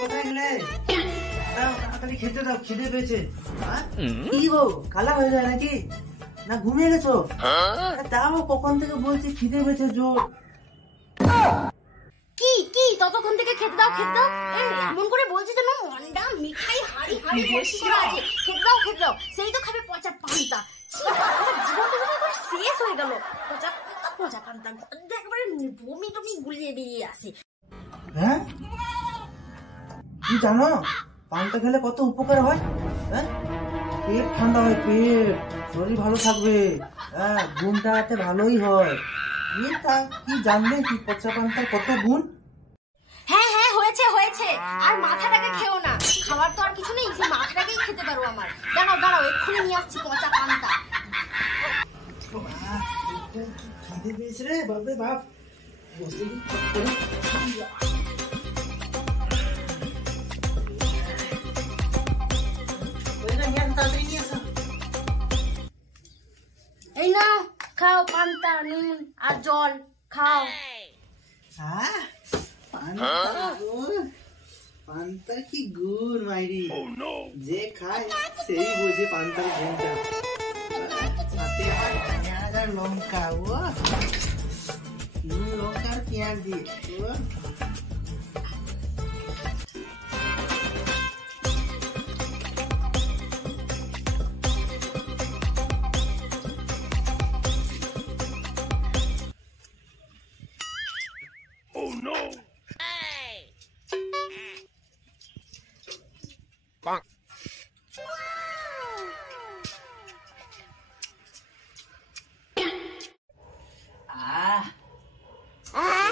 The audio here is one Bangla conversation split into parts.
কোথায় গেলে? দাও তাড়াতাড়ি খেতে দাও, খিদে পেয়েছে। কি গো কালা হয়ে যায় নাকি? না ঘুমিয়ে গেছো? দাও কখন থেকে বলছি খিদে পেয়েছে জোর। কি কি ততক্ষণ থেকে খেতে দাও খেতে দাও, এমন করে বলছি যেন মন্ডা মিঠাই হাড়ি হাড়ি ভর্তি করা আছে। খেতে দাও খেতে দাও, সেই তো খাবে পচা পান্তা। জীবনটা একবার শেষ হয়ে গেল। পচা পান্তা পচা পান্তা, একবারে বমি টমি গুলিয়ে বেরিয়ে আসে। হ্যাঁ কি জানো পান্তা খেলে কত উপকার হয়? হ্যাঁ পেট ঠান্ডা হয়, পেট শরীর ভালো থাকবে। হ্যাঁ গুণটা এতে ভালোই হয়। কি জানলে কি পচা পান্তার কত গুণ? হ্যাঁ হ্যাঁ হয়েছে হয়েছে, আর মাথাটাকে খেও না। খাবার তো আর কিছু নেই, সেই মাথাটাকেই খেতে পারো আমার। দাঁড়াও দাঁড়াও, এক্ষুনি নিয়ে আসছি পচা পান্তা। খিদে পেয়েছে রে বাপরে বাপ। এই না খাও পান্তা, নুন আর জল খাও। পান্তার কি গুণ মাইরি, যে খায় সেই বোঝে পান্তার গুণটা। সাথে আবার পেঁয়াজ আর লঙ্কা, ও নুন লঙ্কা আর পেঁয়াজ দিয়ে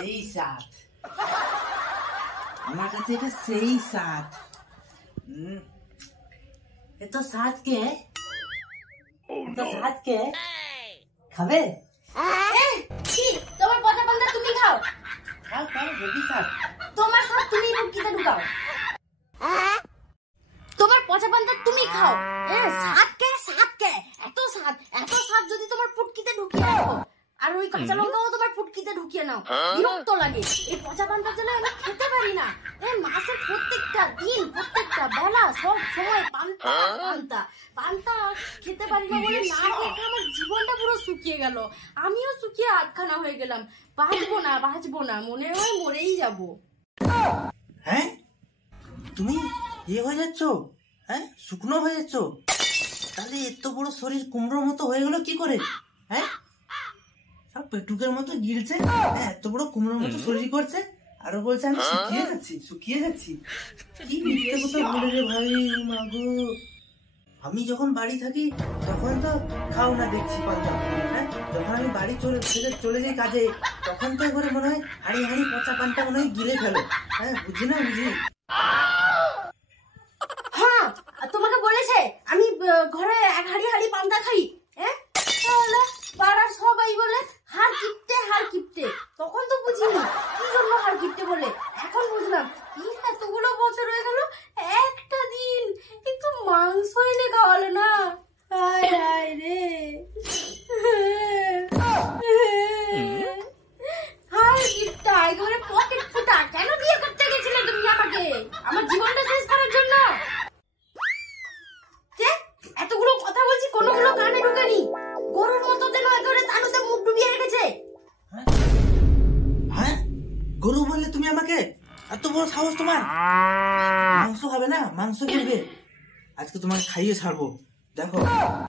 সেই স্বাদ, আমার কাছে এটা সেই স্বাদ। এত স্বাদ কে, এত স্বাদ কে খাবে? কি তোমার পচা পান্তা তুমি খাও? খাও খাও হেভি স্বাদ। তোমার স্বাদ তুমি মুখে ঢুকাও। তোমার পচা পান্তা তুমি খাও। স্বাদ কে স্বাদ কে, এত স্বাদ যদি তোমার পুটকিতে ঢুকিয়ে রাখো, আর ওই কাঁচা লঙ্কাও তোমার পুটকিতে ঢুকিয়ে নাও, বিরক্ত লাগে। এই পচা পান্তার জন্য আমি খেতে পারি না। মাসের প্রত্যেকটা দিন প্রত্যেকটা বেলা সব সময় পান্তা পান্তা পান্তা খেতে পারি না বলে না খেতে আমার জীবনটা পুরো শুকিয়ে গেল। আমিও শুকিয়ে আধখানা হয়ে গেলাম। বাঁচবো না মনে হয় মরেই যাব। হ্যাঁ তুমি ইয়ে হয়ে যাচ্ছ, হ্যাঁ শুকনো হয়ে যাচ্ছ? তাহলে এত বড় শরীর কুমড়োর মতো হয়ে গেল কি করে? হ্যাঁ সব পেটুকের মতো গিলছে, এত বড় কুমড়োর মতো শরীর করছে, আরো বলছে আমি শুকিয়ে যাচ্ছি। কি মিথ্যে কথা বলে রে ভাই মাগো। আমি যখন বাড়ি থাকি তখন তো খাও না দেখছি পান্তা, হ্যাঁ যখন আমি বাড়ি চলে যাই কাজে, তখন তো এবারে মনে হয় হাড়ি হাড়ি পচা পান্তা মনে হয় গিলে ফেলো। হ্যাঁ বুঝি। হ্যাঁ তোমাকে বলেছে আমি ঘরে এক হাড়ি পান্তা খাই? তাহলে পাড়ার সবাই বলে হাড় কিপটে। তখন তো বুঝিনি কি জন্য হাড় কিপটে বলে, এখন বুঝলাম। এতগুলো বছর হয়ে গেল, একটা দিন একটু মাংস এনে খাওয়ালো না। হায় রে হাড় কিপটা, ঘরে পকেট ফুটা। কেন বিয়ে করতে গেছিলে তুমি আমাকে, আমার জীবনটা শেষ করার জন্য? এতগুলো কথা বলছি, কোনগুলো কানে ঢুকেনি। গরুর মতো যেন একেবারে তালুতে মুখ ডুবিয়ে রেখেছে। হ্যাঁ গরু বললে তুমি আমাকে? এত বড় সাহস তোমার? মাংস খাবে না, মাংস কিনবে। আজকে তোমাকে খাইয়ে ছাড়বো। দেখো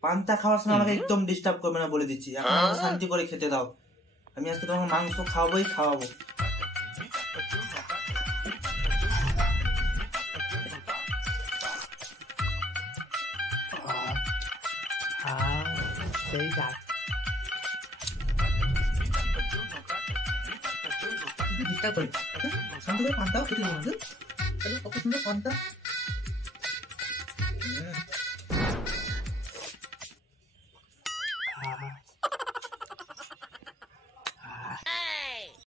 পান্তা খাওয়ার সময় আমাকে একদম ডিস্টার্ব করবে না বলে দিচ্ছি। এখন আমাকে শান্তি করে খেতে দাও। আমি আজকে তোমাকে মাংস খাওয়াবো। সেই গাছ ডিস্টার্ব করি, শান্ত করে পান্তাও খেতে দেবো। কত সুন্দর পান্তা।